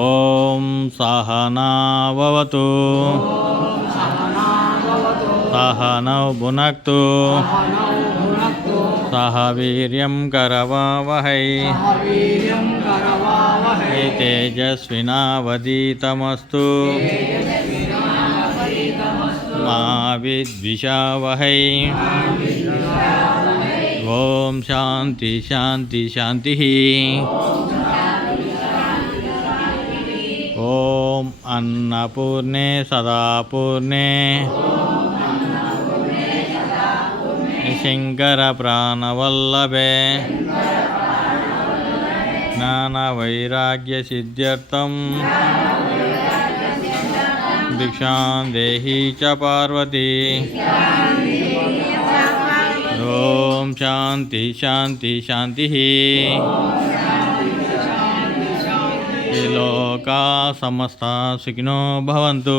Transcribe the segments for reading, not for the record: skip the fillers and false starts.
ఓం సహనా భవతు సహనౌ భునక్తు సహ వీర్యం కరవావహై తేజస్వినావధీతమస్తు మా విద్విషావహై. ఓం శాంతి శాంతి శాంతి. ఓం అన్నపూర్ణే సదాపూర్ణే శంకర ప్రాణవల్లభే జ్ఞానవైరాగ్య సిద్ధ్యర్థం భిక్షాం దేహి చ పార్వతీ. ఓం శాంతి శాంతి శాంతి. లోకా సమస్తా సుఖినో భవంతు.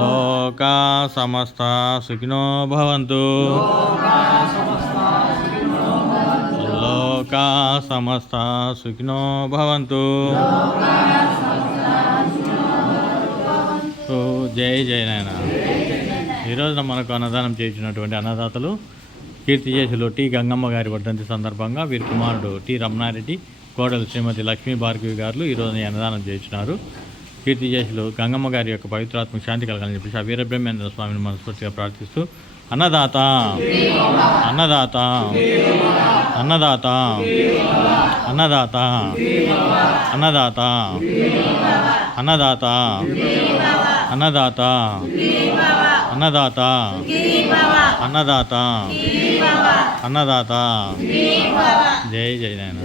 లోకా సమస్తా సుఖినో భవంతు. లోకా సమస్తా సుఖినో భవంతు. జై జై నాయన. ఈరోజున మనకు అన్నదానం చేసినటువంటి అన్నదాతలు కీర్తిశేషులు టి గంగమ్మ గారి వర్ధంతి సందర్భంగా వీరి కుమారుడు టి రమణారెడ్డి, కోడలు శ్రీమతి లక్ష్మీ భార్గవి గారు ఈరోజు అన్నదానం చేస్తున్నారు. కీర్తిశేషులు గంగమ్మ గారి యొక్క పవిత్రాత్మక శాంతి కలగాలని చెప్పేసి ఆ వీరబ్రహ్మేంద్ర స్వామిని మనస్ఫూర్తిగా ప్రార్థిస్తూ అన్నదాత అన్నదాత అన్నదాత అన్నదాత అన్నదాత అన్నదాత అన్నదాత అన్నదాత అన్నదాత అన్నదాత. జై జై నాయన.